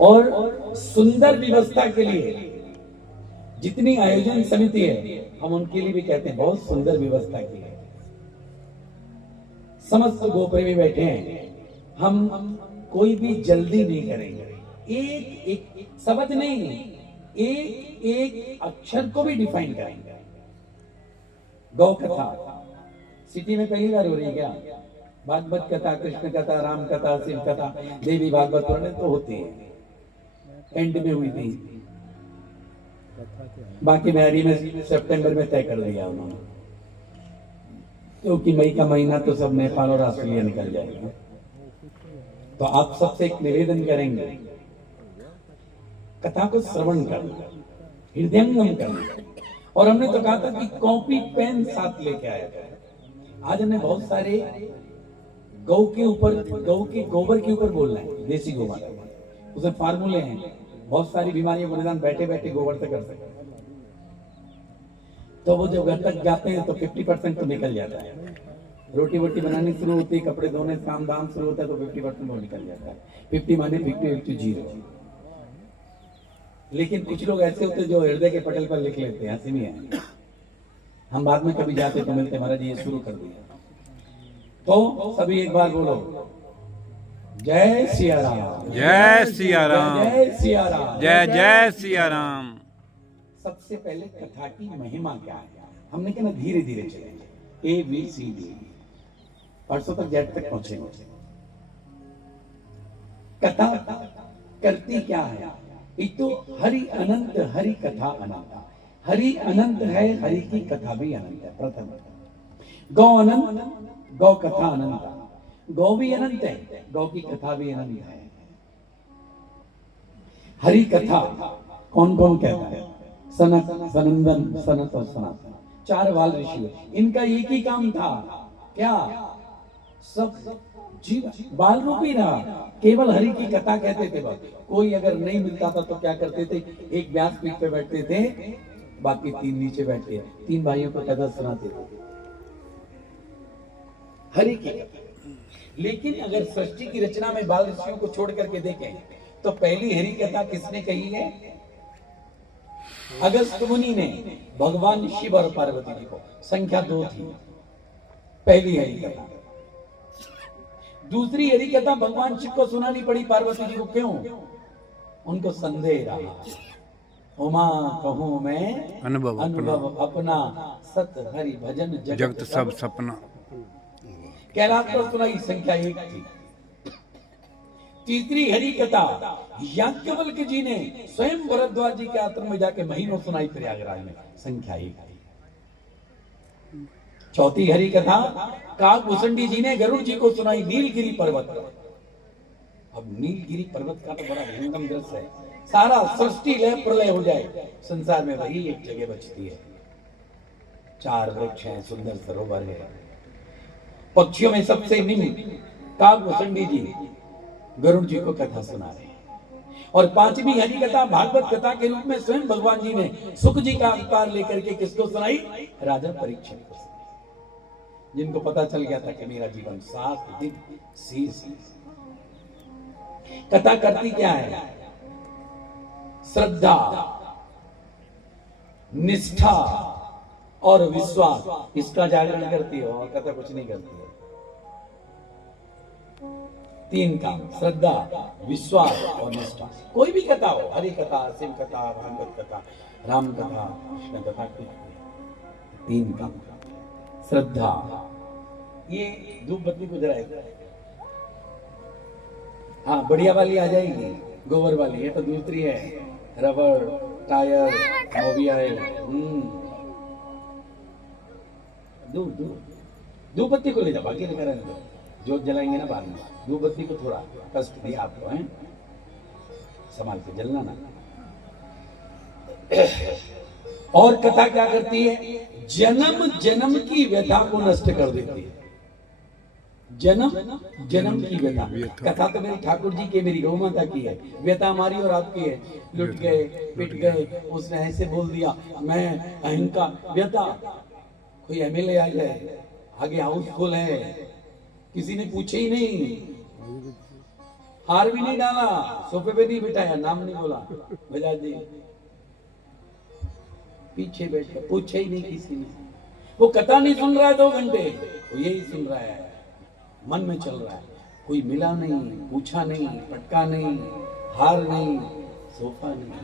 और सुंदर व्यवस्था के लिए जितनी आयोजन समिति है, हम उनके लिए भी कहते हैं बहुत सुंदर व्यवस्था की है। समस्त गोप्रेमी बैठे हैं, हम कोई भी जल्दी नहीं करेंगे। एक एक शब्द नहीं, एक एक अक्षर को भी डिफाइन करेंगे। गौ कथा सिटी में पहली बार हो रही है क्या? भागवत कथा, कृष्ण कथा, राम कथा, शिव कथा, देवी भागवत पुराण तो होती है, एंड में हुई थी। बाकी मैरी में सितंबर में तय कर दिया उन्होंने, क्योंकि मई का महीना तो सब नेपाल और ऑस्ट्रेलिया निकल जाएगा। तो आप सबसे एक निवेदन करेंगे, कथा को श्रवण करना, हृदयंगम करना। और हमने तो कहा था कि कॉपी पेन साथ लेके आया था। आज हमने बहुत सारे गौ के ऊपर, गौ के गोबर के ऊपर बोलना है, देसी गोबर, उसमें फार्मूले हैं, बहुत सारी बीमारियों को निदान बैठे बैठे गोबर से कर सकते हैं। तो वो जब घर तक जाते हैं तो 50% तो निकल जाता है। रोटी वोटी बनानी शुरू होती है, कपड़े धोने, काम दाम शुरू होता है तो 50% वो निकल जाता है। 50 माने 50 0। लेकिन कुछ लोग ऐसे होते हैं जो हृदय के पटल पर लिख लेते हैं, हंसी में है। हम बाद में कभी जाते तो मिलते, महाराज ये शुरू कर दिया। तो सभी एक बार बोलो, जय सिया राम, जय सिया राम, जय सिया राम, जय जय सिया राम। सबसे पहले कथा की महिमा क्या है, हमने क्या ना धीरे धीरे चलेंगे, ABCD, परसों तक जेड तक पहुंचेंगे। कथा करती क्या है? एक तो हरि अनंत, हरि कथा अनंत। हरि अनंत है, हरि की कथा भी अनंत है। प्रथम गौ अनंत, गौ कथा अनंत। गौ भी अनंत है, गौ की कथा भी अनंत है। हरि कथा कौन कौन कहता है? सनत, सनंदन, सनत और सनातन, 4 बाल ऋषि। इनका एक ही काम था, क्या? सब जीव बाल रूपी रहा, केवल हरि की कथा कहते थे। बस कोई अगर नहीं मिलता था तो क्या करते थे? एक व्यासपीठ पे बैठते थे, बाकी 3 नीचे बैठते, 3 भाइयों को कथा सुनाते थे, हरि की कथा। लेकिन अगर सृष्टि की रचना में बाल ऋषियों को छोड़ करके देखें तो पहली हरि कथा किसने कही है? अगस्त मुनि ने भगवान शिव और पार्वती जी को, संख्या 2 थी पहली हरि कथा। दूसरी हरि कथा भगवान शिव को सुनानी पड़ी पार्वती जी को, क्यों? उनको संदेह रहा, उमा कहूं मैं अनुभव अपना, सत हरि भजन जगत सब सपना। कैलाश पर सुनाई, संख्या 1 थी। तीसरी हरि कथा याज्ञवल्क्य जी ने स्वयं भरद्वाज जी के आश्रम में जाके महीनों सुनाई प्रयागराज में, संख्या 1 थी। चौथी हरि कथा काकभूषणी जी ने गरुड़ जी को सुनाई नीलगिरी पर्वत पर। अब नीलगिरी पर्वत का तो बड़ा भयंकर दृश्य है, सारा सृष्टि लय प्रलय हो जाए, संसार में वही एक जगह बचती है। 4 वृक्ष हैं, सुंदर सरोवर है, पक्षियों में सबसे निम्न काकभूषणी जी गरुड़ जी को कथा सुना रहे हैं। और 5वीं हरि कथा भागवत कथा के रूप में स्वयं भगवान जी ने सुख जी का अवतार लेकर के किसको सुनाई? राजा परीक्षित को सुनाई, जिनको पता चल गया था कि मेरा जीवन 7 दिन शेष। कथा करती क्या है? श्रद्धा, निष्ठा और विश्वास, इसका जागरण करती है, और कथा कुछ नहीं करती है। 3 काम, श्रद्धा, विश्वास और निष्ठा। कोई भी कथा हो, हरि कथा, शिव कथा, भागवत कथा, राम कथा, कृष्ण कथा, कुछ भी, 3 काम। श्रद्धा, ये धूप बत्ती को जलाएगा, हाँ बढ़िया वाली आ जाएगी, गोबर वाली, ये तो दूसरी है, रबर, टायर, मोबियाइल। धूप बत्ती को ले जाओ, बाकी नहीं करेंगे, जोत जलाएंगे ना बाद में। धूप बत्ती को थोड़ा कष्ट दिया आपको, है संभाल के जलना ना। और कथा क्या करती है? जन्म जन्म की व्यथा को नष्ट कर देती है। जन्म जन्म की व्यथा। कथा तो मेरी ठाकुर जी की, मेरी गौ माता की है, व्यथा हमारी और आपकी है। लुट गए, पिट गए, उसने ऐसे बोल दिया, मैं अहंकार, व्यथा। कोई MLA आ जाए, आगे हाउसफुल है, किसी ने पूछे ही नहीं, हार भी नहीं डाला, सोफे पे नहीं बिठाया, नाम नहीं बोला, बजा दी, पीछे बैठ के पूछे ही नहीं किसी ने। वो कथा नहीं सुन रहा है 2 घंटे, वो यही सुन रहा है, मन में चल रहा है, कोई मिला नहीं, पूछा नहीं, पटका नहीं, हार नहीं, सोफा नहीं,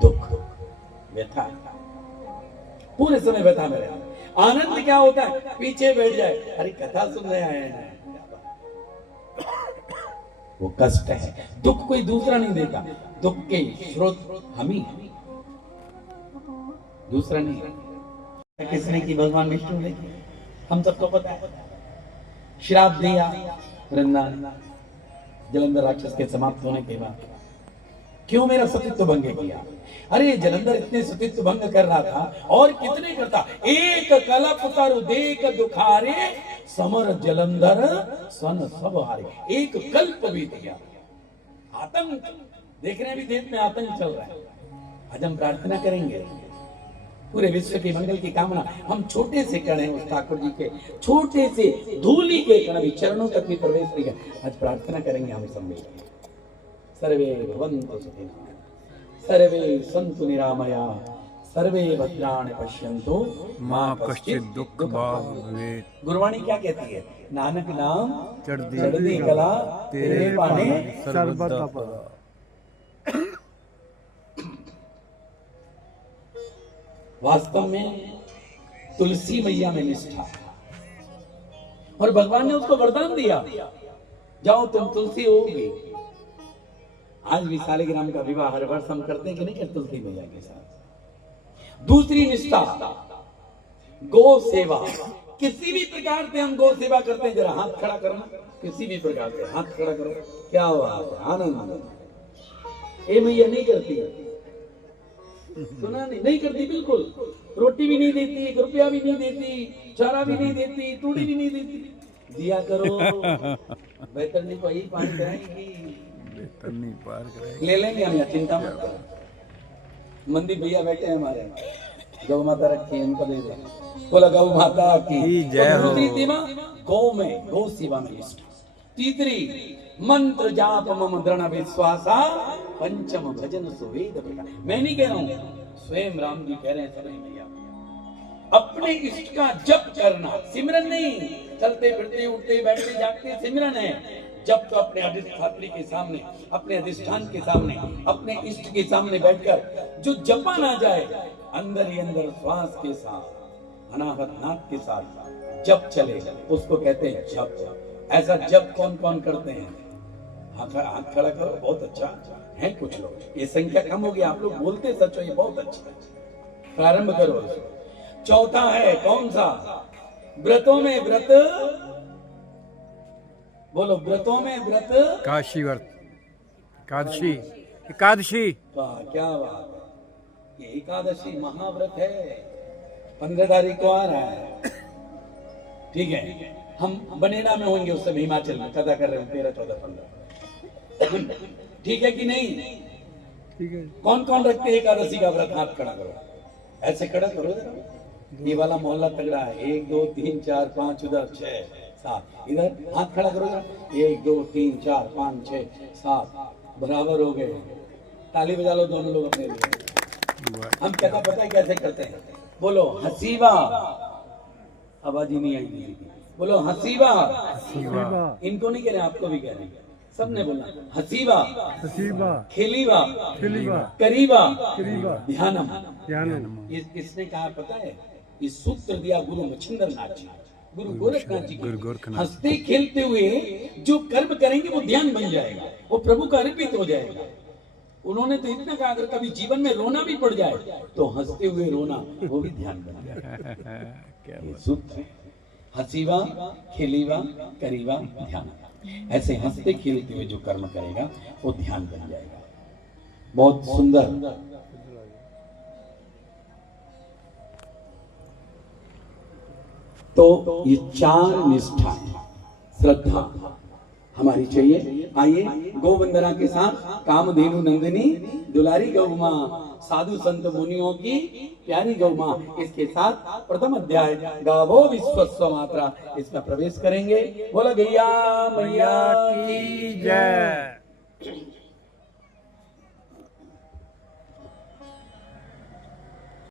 दुख, व्यथा, पूरे समय व्यथा में रहता। आनंद क्या होता है? पीछे बैठ जाए, अरे कथा सुनने आए हैं, वो कष्ट है। दुख कोई दूसरा नहीं देता, दुख के स्रोत हम ही, दूसरा नहीं। किसने की? भगवान विष्णु ने, हम सबको पता है। श्राप दिया वृंदावन जलंधर राक्षस के समाप्त होने के बाद, क्यों मेरा सतीत्व भंग किया? अरे जलंधर इतने सतीत्व भंग कर रहा था, और कितने करता। एक कलप तरु देख दुखारे, समर जलंधर सन सब हारे। एक कल्प बीत गया, आतंक देखने भी देश में आतंक चल रहा है। आज हम प्रार्थना करेंगे पूरे विश्व के मंगल की कामना, हम छोटे से कण हैं उस ठाकुर जी के, छोटे से धूलि के कण भी चरणों तक भी प्रवेश नहीं किया। आज प्रार्थना करेंगे हम सब मिलकर, सर्वे भवन्तु सुखिनः, सर्वे सन्तु निरामया, सर्वे भद्राणि पश्यन्तु मां कश्चित् दुख भाग भवेत्। गुरवाणी क्या कहती है? नानक नाम चढ़दी चढ़दी कला तेरे पाने सर्वदा वास्तव में तुलसी मैया में निष्ठा, और भगवान ने उसको वरदान दिया, जाओ तुम तुलसी होगी। आज भी शालिग्राम का विवाह हर वर्ष हम करते हैं कि नहीं करते? तुलसी मैया के साथ। दूसरी निष्ठा, गौ सेवा। किसी भी प्रकार से हम गौ सेवा करते हैं, जरा हाथ खड़ा करना, किसी भी प्रकार से हाथ खड़ा करो, क्या बात है, आनंद। ये मैया नहीं करती, सुना नहीं करती, बिल्कुल। रोटी भी नहीं देती, 1 रुपया भी नहीं देती, चारा भी नहीं देती, तूड़ी भी नहीं देती। दिया करो, बेहतर नहीं कोई पानी कराएंगी, बेहतर नहीं पार करेंगे, ले लेंगे हम, चिंता मत करो। मंदिर भैया बैठे हैं हमारे, गौ माता रखी है, उनको दे दे। बोला गौ माता की जय हो। दूसरी सेवा गौ में, गौ सेवा में निष्ठा। तीसरी मंत्र जाप मम दृढ़ विश्वासा, पंचम भजन सुवेद बेटा। मैं नहीं कह रहा हूं, स्वयं राम जी कह रहे हैं, सबरी भैया, अपने इष्ट का जप करना, सिमरन नहीं। चलते फिरते उठते बैठते जागते सिमरन है। जब तो अपने अधिष्ठात्री के सामने, अपने अधिष्ठान के सामने, अपने इष्ट के सामने बैठकर जो जपा ना जाए, अंदर ही अंदर श्वास के साथ, अनाहत नाथ के साथ जप चले, उसको कहते हैं जप। ऐसा जप कौन कौन करते हैं? हाथ खड़ा करो, बहुत अच्छा है। कुछ लोग, ये संख्या कम होगी, आप लोग बोलते सच हो, ये बहुत अच्छा है। प्रारंभ करो। चौथा है कौन सा? व्रतों में व्रत, बोलो व्रतों में व्रत, काशी व्रत, एकादशी, एकादशी। वाह क्या बात है, ये एकादशी महाव्रत है, 15 तारीख को आ रहा है। ठीक है, हम बनेना में होंगे उस समय, हिमाचल में कथा कर रहे हैं 13, 14, 15। ठीक है कि नहीं? ठीक है। कौन कौन रखते हैं एकादशी का व्रत? हाथ खड़ा करो, ऐसे खड़ा करो। ये वाला मोहल्ला तगड़ा है, 1 2 3 4 5, उधर 6 7, इधर हाथ खड़ा करो। 1 2 3 4 5 6 7, बराबर हो गए। ताली बजा लो दोनों लोग अपने लिए। हम कथा पता है कैसे करते हैं? बोलो हसीबा, आवाज ही नहीं आई। बोलो हसीबा, इनको नहीं कह रहे, आपको भी कह रहे हैं, सबने बोला हसीबा, हसीबा, खेलीबा, खेलीबा, करीबा, करीबा, ध्यानम, ध्यानम। इसने कहा पता है? इस सूत्र दिया गुरु मच्छिंद्र नाथ जी, गुरु गोरखनाथ जी। हंसते खेलते हुए जो कर्म करेंगे वो ध्यान बन जाएगा, वो प्रभु का अर्पित हो जाएगा। उन्होंने तो इतना कहा, अगर कभी जीवन में रोना भी पड़ जाए तो हंसते हुए रोना, वो भी ध्यान बन जाएगा। ये सूत्र हसीबा, खेलीबा, करीबा, ध्यान। ऐसे हंसते खेलते हुए जो कर्म करेगा वो ध्यान बन जाएगा। बहुत सुंदर। तो ये 4 निष्ठाएं, श्रद्धा हमारी चाहिए। आइए गौ वंदना के साथ कामधेनु नंदिनी दुलारी गौ मां साधु संत मुनियों की प्यारी गौ माँ। इसके साथ प्रथम अध्याय गावो विश्वस्व मात्रा इसमें प्रवेश करेंगे। बोला गैया मैया की जय।